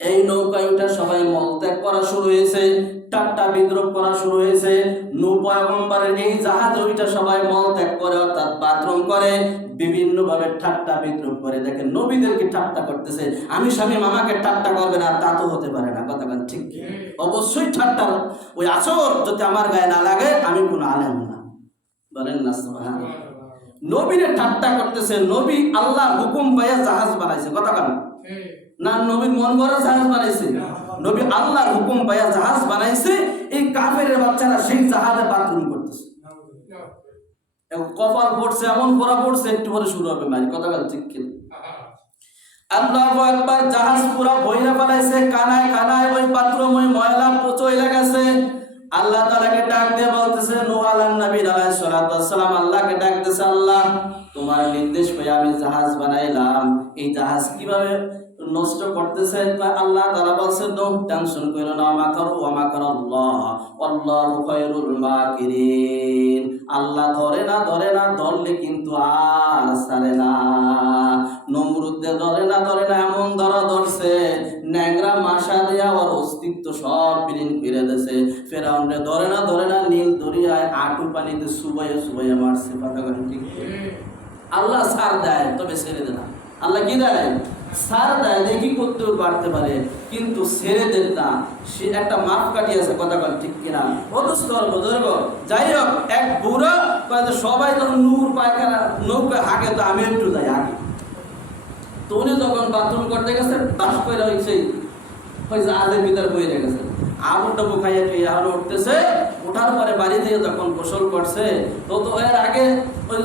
এই নৌকায় উঠে সবাই মলত্যাগ করা শুরু হয়েছে, ঠাট্টা বিদ্রুপ করা শুরু হয়েছে। নূহ পয়গম্বরের এই জাহাজে উঠে সবাই মলত্যাগ করে, অর্থাৎ বাথরুম করে, বিভিন্ন ভাবে ঠাট্টা বিদ্রুপ করে। দেখেন নবীদেরকে ঠাট্টা করতেছে। আমি স্বামী মামাকে ঠাট্টা করবে না, তা তো হতে পারে না। কথা বলেন ঠিক? অবশ্যই ঠাট্টার ওই আসর যদি আমার গায়ে না লাগে আমি কোনো আলেম না। বলেন না সুবহানাল্লাহ। নবীরে ঠাট্টা করতেছে। নবী আল্লাহ হুকুম পাইয়া জাহাজ বানাইছে। কথা বলেন না, নবীর মন গড়া জাহাজ বানাইছে? নবী আল্লাহর হুকুম পাইয়া জাহাজ বানাইছে। এই কাফেরের বাচ্চারা সেই জাহাজে বাথরুম করতেছে। কপাল পড়ছে, এমন পড়া পড়ছে, একটু পরে শুরু হবে মারি। কথা বলেন ঠিক কি? আল্লাহু আকবার। জাহাজ পুরো বইরা ফেলাইছে, কানায় কানায় ওই বাথরুম, ওই ময়লা পচইলা গেছে। আল্লাহ তাআলাকে ডাক দিয়ে বলতেছে, নূহ আলাইহিস নবী আলাইহিস সালাতু ওয়াস সালাম আল্লাহকে ডাকতেছে, আল্লাহ তোমার নির্দেশ পেয়ে আমি জাহাজ বানাইলাম, এই জাহাজ কিভাবে নষ্ট করতেছে? আল্লাহ তাআলা বলছে, নূহ টেনশন করো না, মাকারু ওয়া মাকারাল্লাহ আল্লাহু খায়রুল মাকিরিন। আল্লাহ ধরে না ধরলে কিন্তু আর ছাড়ে না। নমরুদে ধরে না এমন ধরছে, ন্যাংরা মাসা দিয়া ওর অস্তিত্ব সব বিলীন করে দিয়েছে। ফেরাউনরে ধরে না নীল দরিয়ায় আটু পানিতে সুবাইয়া মারছে। কথা বলেন ঠিক? আল্লাহ ছাড় দেয়, তবে ছেড়ে দেয় না। আল্লাহ কি দেয়? ছাড় দেয়, দেখি করতে পারতে পারে, কিন্তু ছেড়ে দেন না। সে একটা মাপ কাটিয়েছে। কথা বলেন ঠিক কিনা? বুজুর্গ যাই হোক, এক বুড়ো সবাই যখন নূর পায়খানা নৌকা আগে, তো আমি একটু যাই আগে। তো উনি যখন বাথরুম করতে গেছে, টাস করে হয়েছে ওই জাহাজের ভিতরে বয়ে গেছে। আবু টাবু খাইয়ে খেয়ে আরো উঠতেছে। ওঠার পরে বাড়ি থেকে যখন গোসল করছে, তো এর আগে ওই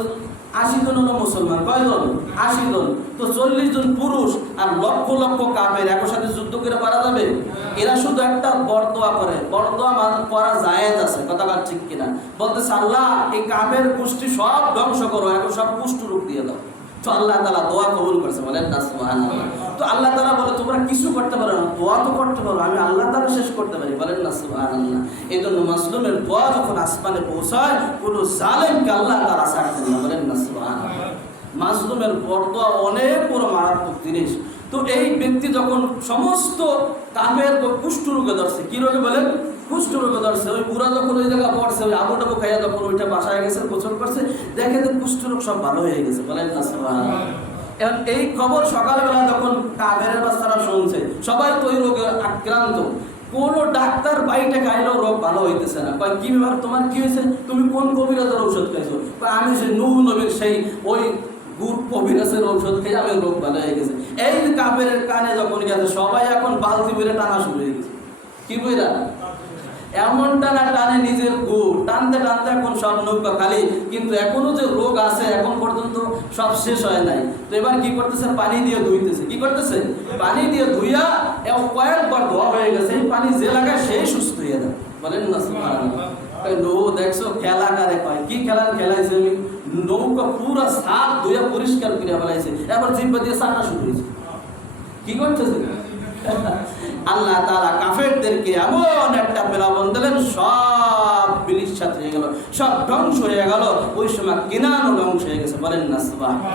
80 জন হলো মুসলমান। কয়জন? 80 জন। তো 40 জন পুরুষ আর লক্ষ লক্ষ কাফের একর সাথে যুদ্ধ করে পারা যাবে? এরা শুধু একটা বরদোয়া করে। বরদোয়া করা জায়েজ আছে। কথা বল ঠিক কিনা? বলতেছে, আল্লাহ এই কাফের গোষ্ঠী সব ধ্বংস করো, এখন সব কুষ্ঠরোগ দিয়ে দাও। তো আল্লাহ তাআলা দোয়া কবুল করছে। বলেন না সুবহানাল্লাহ। তো আল্লাহ তাআলা বলে, তোমরা কিছু করতে পারো না, দোয়া তো করতে পারো, আমি আল্লাহ তাআলা শেষ করতে পারি। বলেন না সুবহানাল্লাহ। এই জন্য মাসলুমের দোয়া যখন আসমানে পৌঁছায়, কোনো জালেমকে আল্লাহ তাআলা ছাড়তেন না। বলেন না সুবহানাল্লাহ। মাসলুমের দোয়া অনেক বড় মারাত্মক জিনিস। তো এই ব্যক্তি যখন সমস্ত কাফের কুষ্ঠরোগে ধরছে, কি রোগে বলেন? কুষ্ঠরোগে ধরছে। ওই বুড়া যখন ওই জায়গা পড়ছে, ওই আবু টাবু খাইয়া যখন ওইটা বাসায় গেছে, গোসল করছে, দেখে যে কুষ্ঠরোগ সব ভালো হয়ে গেছে। বলেন না সুবহানাল্লাহ। এখন এই খবর সকালবেলা যখন কাফের বাচ্চারা শুনছে, সবাই তো ওই রোগে আক্রান্ত। কোনো ডাক্তার বাইরে খাইলেও রোগ ভালো হইতেছে না। কি ব্যাপার, তোমার কি হয়েছে? তুমি কোন কবিরাজের ঔষধ খাইছো? আমি সেই নূহ নবীর সেই ওই কবিরাজের ঔষধ খেয়ে আমি রোগ ভালো হয়ে গেছে। এই কাফের কানে যখন গেছে, সবাই এখন বালতি বইরে টানা শুরু হয়ে গেছে। কি বইরা? এমন টানে নিজের গুড় টানতে এখন সব নৌকা খালি। কিন্তু এখনো যে রোগ আছে, এখন পর্যন্ত সব শেষ হয় নাই। তো এবার কি করতেছে? পানি দিয়ে ধুইতেছে। কি করতেছে? পানি দিয়ে ধুইয়া কয়েকবার ধোয়া হয়ে গেছে। এই পানি যে লাগায় সেই সুস্থ হয়ে যায়। বলেন না সুবহানাল্লাহ। দেখছো খেলা কারে কয়? কি খেলাইছে? নৌকা পুরো সাপ ধুইয়া পরিষ্কার করে ফেলাইছে। এবার জিব্বা দিয়ে চাটা শুরু হয়েছে। কি করতেছে? আল্লাহ তাআলা কাফেরদেরকে এমন একটা পেলাবন দিলেন, সব বিলির সাথে হয়ে গেল, সব ধ্বংস হয়ে গেল। ওই সময় কিনানও ধ্বংস হয়ে গেছে। বলেন না সুবহানাল্লাহ।